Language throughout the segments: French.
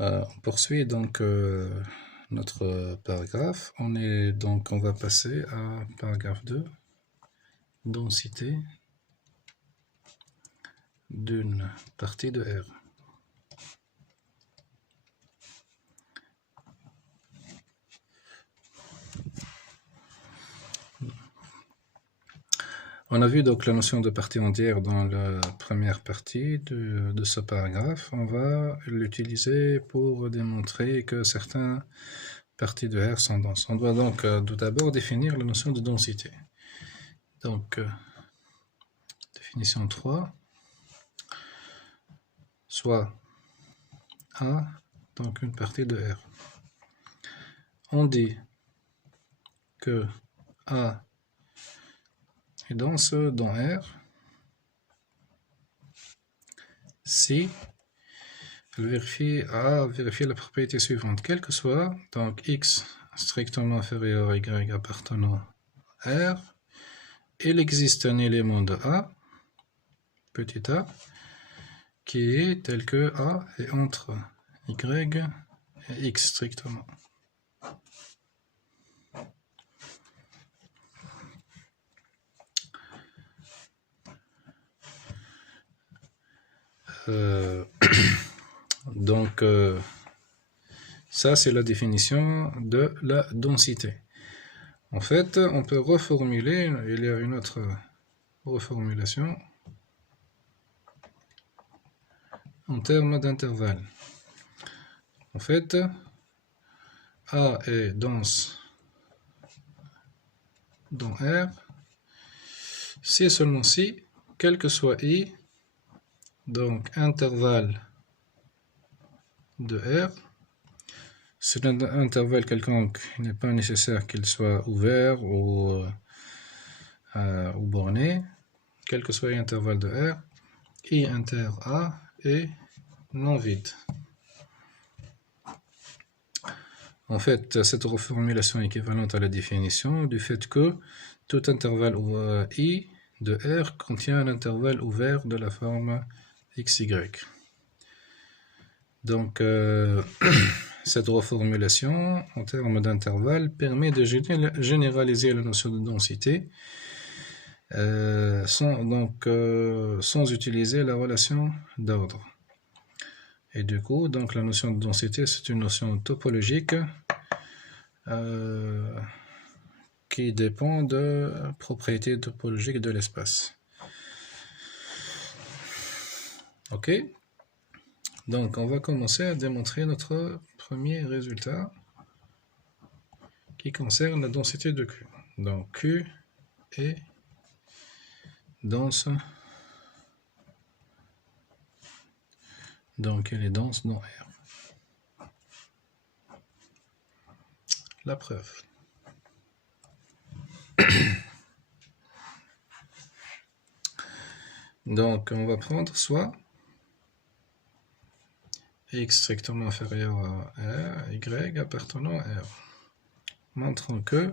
On poursuit donc notre paragraphe. On va passer à paragraphe 2, densité d'une partie de R. On a vu donc la notion de partie entière dans la première partie de ce paragraphe. On va l'utiliser pour démontrer que certaines parties de R sont denses. On doit donc tout d'abord définir la notion de densité. Donc, définition 3, soit A, donc une partie de R. On dit que A est dense dans R si A vérifie la propriété suivante, quel que soit donc X strictement inférieur à Y appartenant à R, il existe un élément de A, petit a, qui est tel que A est entre Y et X strictement. Donc, ça c'est la définition de la densité. En fait, on peut reformuler, il y a une autre reformulation en termes d'intervalle. En fait, A est dense dans R si et seulement si, quel que soit I, donc intervalle de R, c'est un intervalle quelconque, il n'est pas nécessaire qu'il soit ouvert ou borné, quel que soit l'intervalle de R, I inter A est non vide. En fait, cette reformulation est équivalente à la définition du fait que tout intervalle I de R contient un intervalle ouvert de la forme XY. Donc, cette reformulation en termes d'intervalle permet de généraliser la notion de densité sans utiliser la relation d'ordre. Et du coup, donc, la notion de densité, c'est une notion topologique qui dépend de propriétés topologiques de l'espace. Ok? Donc, on va commencer à démontrer notre premier résultat qui concerne la densité de Q. Donc, Q est dense. Donc, elle est dense dans R. La preuve. Donc, on va prendre soit X strictement inférieur à R, Y appartenant à R, montrant que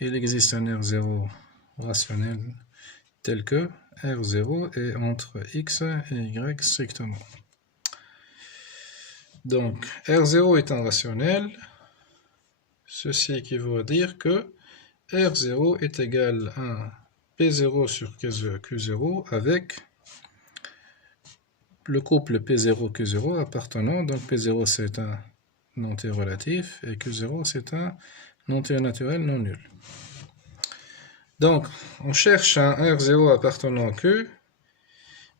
il existe un R0 rationnel tel que R0 est entre X et Y strictement. Donc, R0 étant rationnel, ceci équivaut à dire que R0 est égal à P0 sur Q0 avec le couple P0-Q0 appartenant, donc P0 c'est un entier relatif et Q0 c'est un entier naturel non nul. Donc, on cherche un R0 appartenant à Q,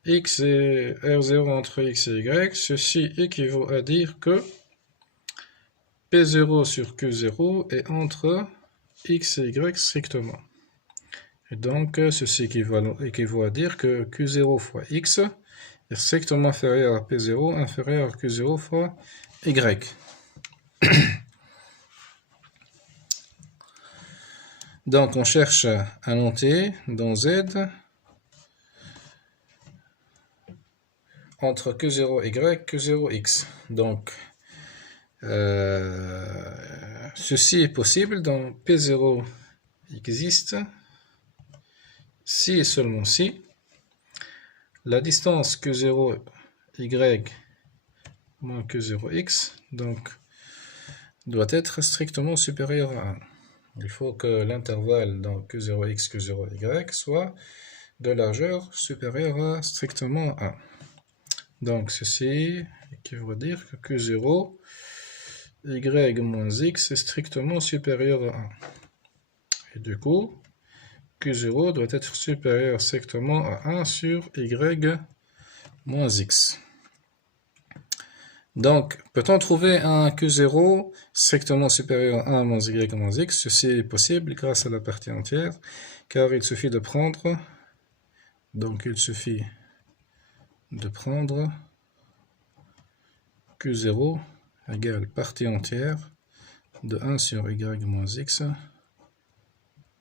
X et R0 entre X et Y, ceci équivaut à dire que P0 sur Q0 est entre X et Y strictement. Et donc, ceci équivaut à dire que Q0 fois X est strictement inférieur à P0, inférieur à Q0 fois Y. Donc, on cherche un entier dans Z entre Q0, Y, Q0, X. Donc, ceci est possible dans P0 existe si et seulement si la distance Q0, Y moins Q0x, donc doit être strictement supérieur à 1. Il faut que l'intervalle dans Q0x, Q0y soit de largeur supérieure à strictement 1. Donc ceci qui veut dire que Q0 y moins x est strictement supérieur à 1. Et du coup, Q0 doit être supérieur strictement à 1 sur y moins x. Donc, peut-on trouver un Q0 strictement supérieur à 1 moins y moins x? Ceci est possible grâce à la partie entière, car il suffit de prendre, Q0 égale partie entière de 1 sur y moins x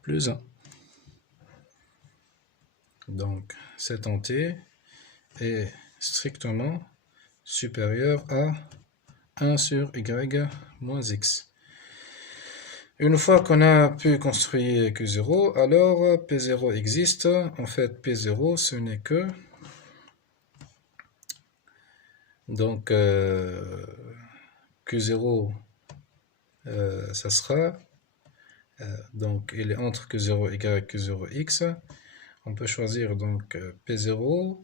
plus 1. Donc, cet entier est strictement supérieur à 1 sur y moins x. Une fois qu'on a pu construire Q0, alors P0 existe. En fait, P0, ce n'est que... Donc, Q0, ça sera... donc, il est entre Q0y, Q0x. On peut choisir donc P0.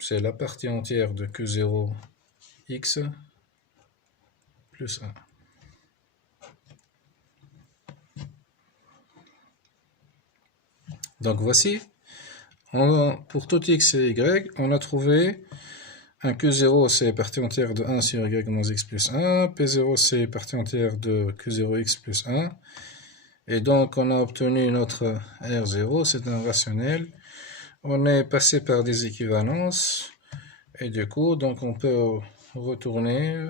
C'est la partie entière de Q0x plus 1. Donc voici, pour tout x et y, on a trouvé un Q0, c'est partie entière de 1 sur y moins x plus 1. P0, c'est partie entière de Q0x plus 1. Et donc, on a obtenu notre R0, c'est un rationnel. On est passé par des équivalences. Et du coup, donc on peut retourner,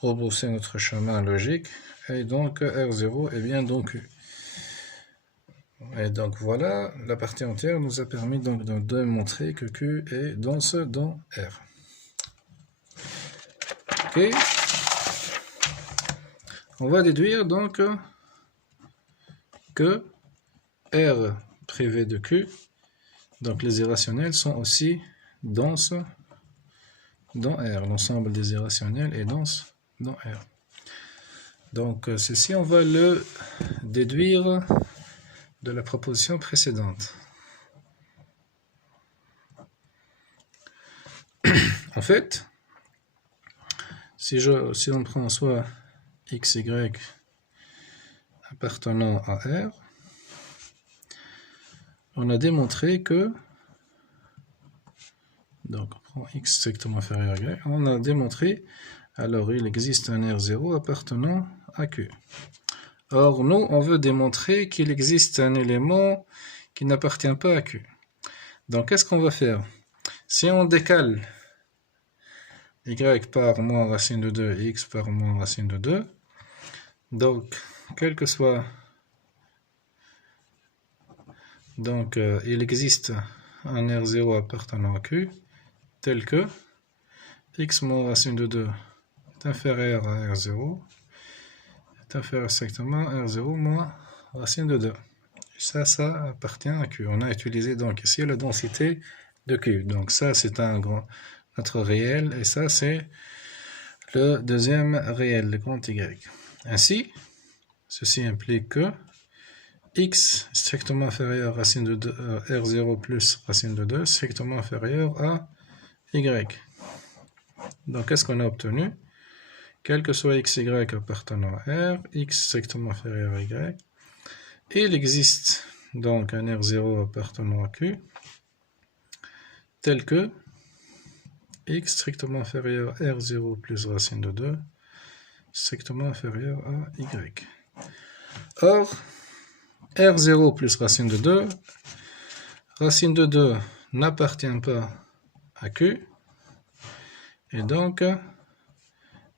rebrousser notre chemin logique. Et donc, R0 est bien donc U. Et donc voilà, la partie entière nous a permis donc de démontrer que Q est dense dans R. Ok. On va déduire donc que R privé de Q, donc les irrationnels sont aussi denses dans R. L'ensemble des irrationnels est dense dans R. Donc ceci, on va le déduire de la proposition précédente. En fait, si on prend soit x, y appartenant à R, on a démontré que, donc on prend x strictement inférieur à y, on a démontré, alors il existe un R0 appartenant à Q. Or, nous, on veut démontrer qu'il existe un élément qui n'appartient pas à Q. Donc, qu'est-ce qu'on va faire? Si on décale y par moins racine de 2, x par moins racine de 2, donc, quel que soit... Donc, il existe un R0 appartenant à Q, tel que x moins racine de 2 est inférieur à R0, est inférieur strictement à R0 moins racine de 2. Ça appartient à Q. On a utilisé donc ici la densité de Q. Donc ça, c'est notre réel, et ça, c'est le deuxième réel, le grand Y. Ainsi, ceci implique que x strictement inférieur à racine de 2, R0 plus racine de 2, strictement inférieur à Y. Donc, qu'est-ce qu'on a obtenu? Quel que soit x, y appartenant à R, x strictement inférieur à Y, il existe donc un R0 appartenant à Q, tel que x strictement inférieur à R0 plus racine de 2, strictement inférieur à Y. Or, R0 plus racine de 2, racine de 2 n'appartient pas à Q, et donc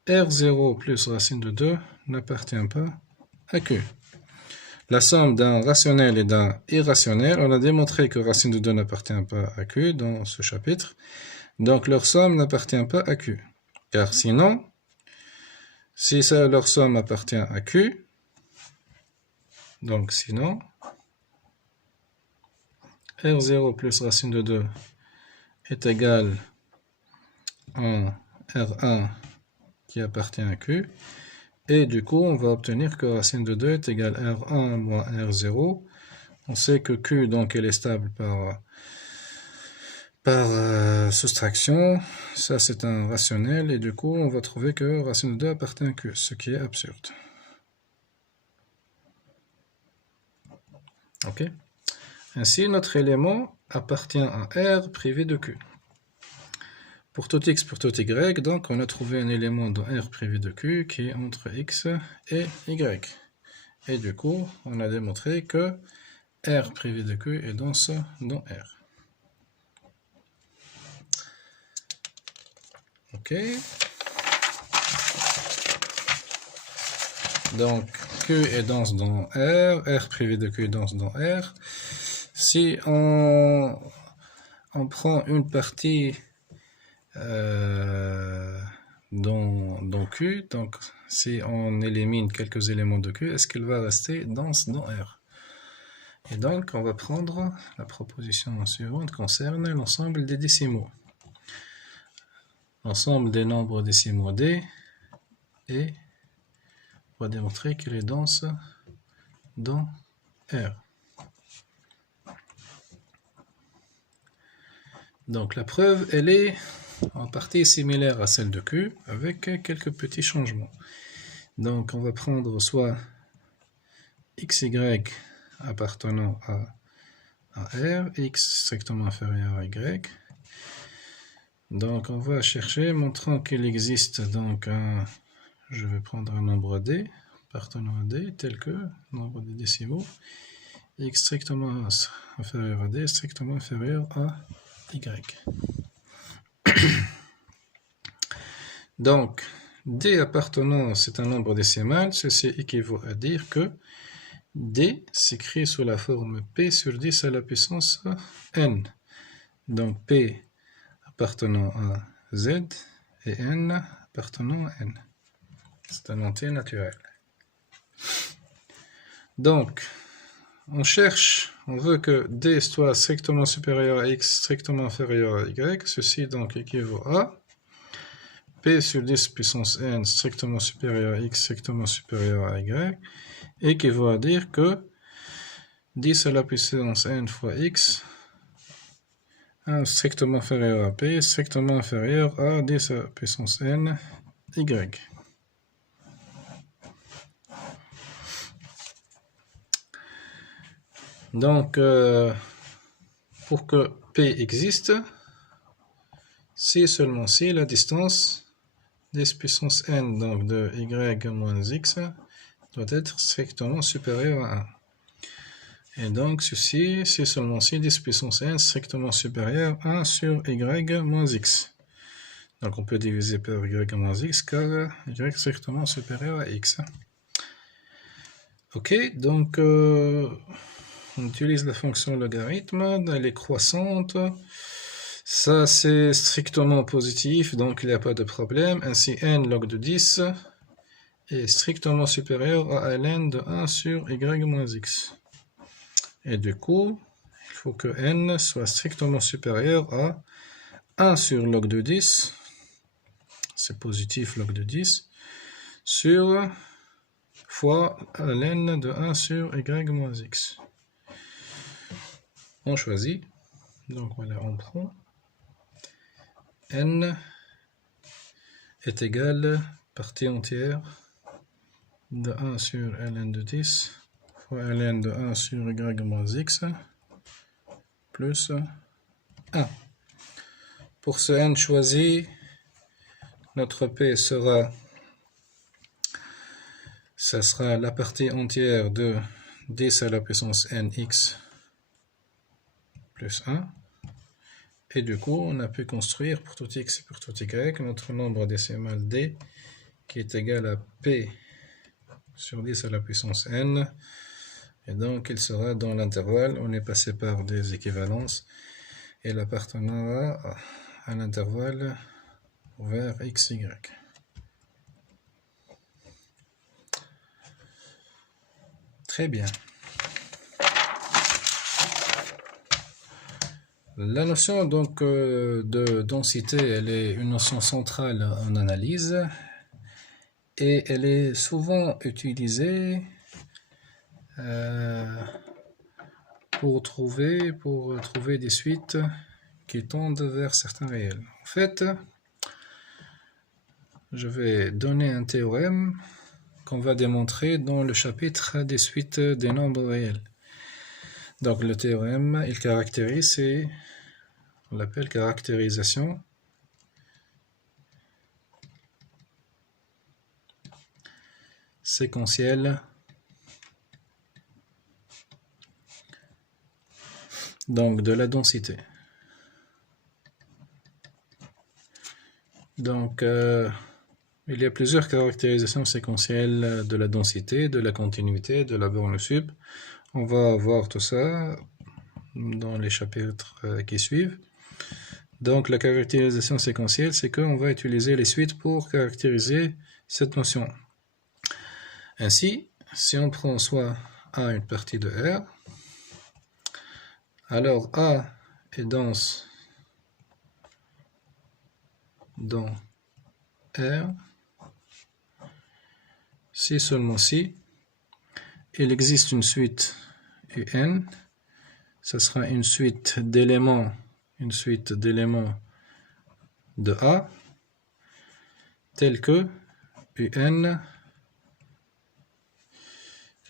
R0 plus racine de 2 n'appartient pas à Q. La somme d'un rationnel et d'un irrationnel, on a démontré que racine de 2 n'appartient pas à Q dans ce chapitre, donc leur somme n'appartient pas à Q. Car sinon, si leur somme appartient à Q, donc sinon, R0 plus racine de 2 est égal en R1 qui appartient à Q. Et du coup, on va obtenir que racine de 2 est égale R1 moins R0. On sait que Q, donc, elle est stable par soustraction. Ça, c'est un rationnel. Et du coup, on va trouver que racine de 2 appartient à Q, ce qui est absurde. Ok. Ainsi, notre élément appartient à R privé de Q. Pour tout x, pour tout y, donc on a trouvé un élément dans R privé de Q qui est entre x et y. Et du coup, on a démontré que R privé de Q est dans R. Ok. Donc, Q est dense dans R privé de Q est dense dans R. Si on prend une partie dans Q, donc si on élimine quelques éléments de Q, est-ce qu'elle va rester dense dans R? Et donc, on va prendre la proposition suivante concerne l'ensemble des décimaux. L'ensemble des nombres décimaux D, et on va démontrer qu'il est dense dans R. Donc la preuve, elle est en partie similaire à celle de Q, avec quelques petits changements. Donc on va prendre soit XY appartenant à R, X strictement inférieur à Y. Donc on va chercher, montrant qu'il existe donc je vais prendre un nombre D, appartenant à D, tel que nombre de décimaux, X strictement inférieur à D, strictement inférieur à Y. Donc, D appartenant, c'est un nombre décimal, ceci équivaut à dire que D s'écrit sous la forme P sur 10 à la puissance N. Donc P appartenant à Z et N appartenant à N. C'est un entier naturel. Donc, on veut que D soit strictement supérieur à X, strictement inférieur à Y. Ceci donc équivaut à P sur 10 puissance N strictement supérieur à X, strictement supérieur à Y, équivaut à dire que 10 à la puissance N fois X, strictement inférieur à P, strictement inférieur à 10 à la puissance N, Y. Donc, pour que P existe, si seulement si la distance 10 puissance N, donc de Y moins X, doit être strictement supérieure à 1. Et donc, ceci, c'est seulement si 10 puissance N strictement supérieur à 1 sur Y moins X. Donc, on peut diviser par Y moins X, car Y est strictement supérieur à X. Ok, donc, on utilise la fonction logarithme, elle est croissante. Ça, c'est strictement positif, donc il n'y a pas de problème. Ainsi, N log de 10 est strictement supérieur à ln de 1 sur Y moins X. Et du coup, il faut que N soit strictement supérieur à 1 sur log de 10, c'est positif log de 10, sur fois ln de 1 sur Y moins X. On choisit, donc voilà, on prend N est égal partie entière de 1 sur ln de 10 fois ln de 1 sur Y moins X plus 1. Pour ce N choisi, notre P sera la partie entière de 10 à la puissance nx plus 1. Et du coup, on a pu construire pour tout x et pour tout y notre nombre décimal d qui est égal à p sur 10 à la puissance n. Et donc, il sera dans l'intervalle. On est passé par des équivalences. Et il appartiendra à l'intervalle vers x, y. Très bien. La notion donc de densité, elle est une notion centrale en analyse et elle est souvent utilisée pour trouver des suites qui tendent vers certains réels. En fait, je vais donner un théorème qu'on va démontrer dans le chapitre des suites des nombres réels. Donc le théorème, il caractérise, on l'appelle caractérisation séquentielle donc de la densité. Donc il y a plusieurs caractérisations séquentielles de la densité, de la continuité, de la borne sup. On va voir tout ça dans les chapitres qui suivent. Donc la caractérisation séquentielle, c'est qu'on va utiliser les suites pour caractériser cette notion. Ainsi, si on prend soit A une partie de R, alors A est dense dans R, si seulement si il existe une suite UN, ce sera une suite d'éléments de A, tels que UN.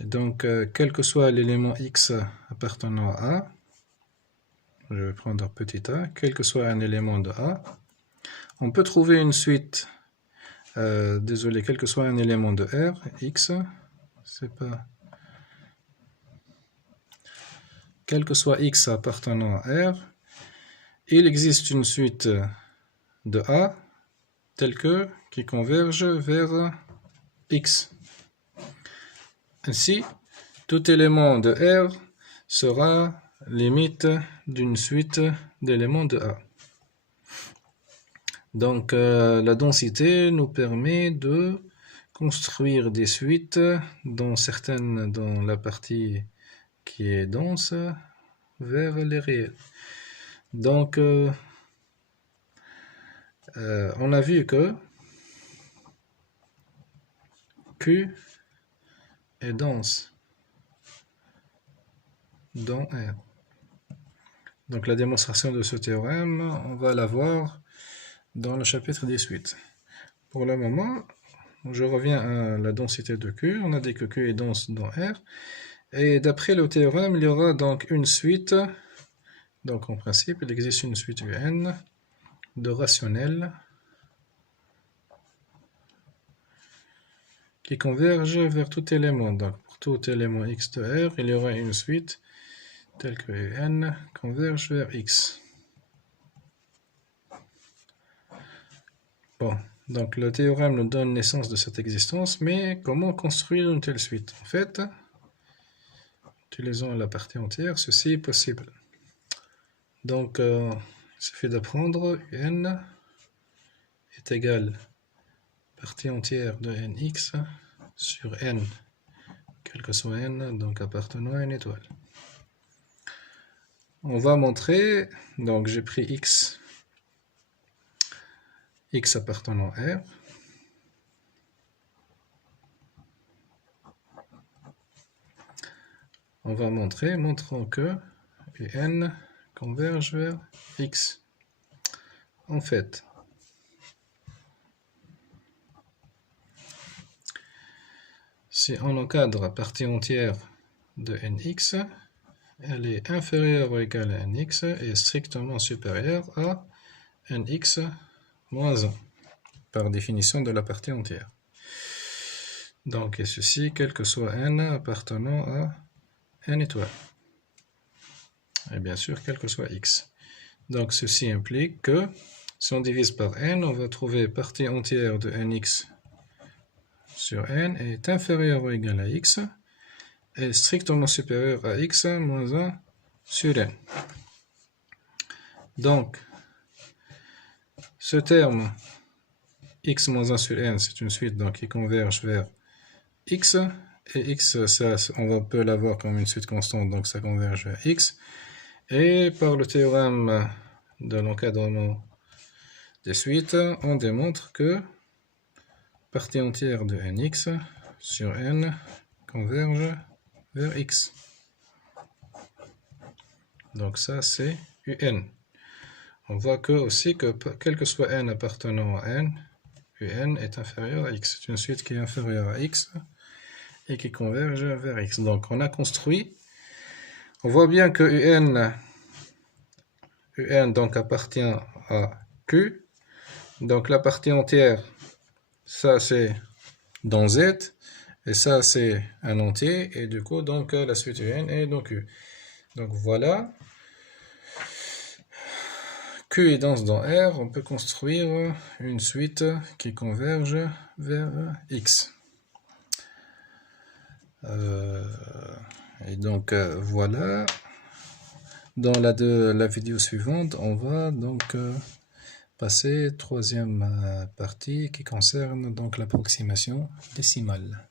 Et donc, quel que soit l'élément X appartenant à A, je vais prendre petit a, quel que soit un élément de A, on peut trouver une suite, quel que soit un élément de R, X, c'est pas... Quel que soit X appartenant à R, il existe une suite de A, telle que, qui converge vers X. Ainsi, tout élément de R sera limite d'une suite d'éléments de A. Donc, la densité nous permet de construire des suites dans la partie qui est dense vers les réels. Donc, on a vu que Q est dense dans R. Donc la démonstration de ce théorème, on va la voir dans le chapitre des suites. Pour le moment, je reviens à la densité de Q. On a dit que Q est dense dans R. Et d'après le théorème, il y aura donc une suite. Donc en principe, il existe une suite UN de rationnels qui convergent vers tout élément. Donc pour tout élément X de R, il y aura une suite telle que UN converge vers X. Bon, donc le théorème nous donne naissance de cette existence, mais comment construire une telle suite? En fait, utilisons la partie entière, ceci est possible. Donc, il suffit d'apprendre UN est égal partie entière de NX sur N, quel que soit N, donc appartenant à une étoile. On va montrer, donc j'ai pris X appartenant à R. On va montrons que UN converge vers X. En fait, si on encadre partie entière de NX, elle est inférieure ou égale à NX et strictement supérieure à NX moins 1, par définition de la partie entière. Donc, et ceci, quel que soit N appartenant à N étoile. Et bien sûr, quel que soit X. Donc, ceci implique que, si on divise par N, on va trouver partie entière de NX sur N est inférieure ou égale à X est strictement supérieur à X moins 1 sur N. Donc, ce terme X moins 1 sur N, c'est une suite donc, qui converge vers X, et X, ça, on peut l'avoir comme une suite constante, donc ça converge vers X. Et par le théorème de l'encadrement des suites, on démontre que partie entière de nx sur n converge vers x. Donc ça c'est un. On voit que aussi que quel que soit n appartenant à n, un est inférieur à x. C'est une suite qui est inférieure à x et qui converge vers x. Donc on a construit. On voit bien que un donc appartient à q. Donc la partie entière, ça c'est dans z, et ça c'est un entier, et du coup donc la suite un est dans q. Donc voilà. Q est dense dans R, on peut construire une suite qui converge vers X. Et donc voilà. Dans la vidéo suivante, on va donc passer troisième partie qui concerne donc l'approximation décimale.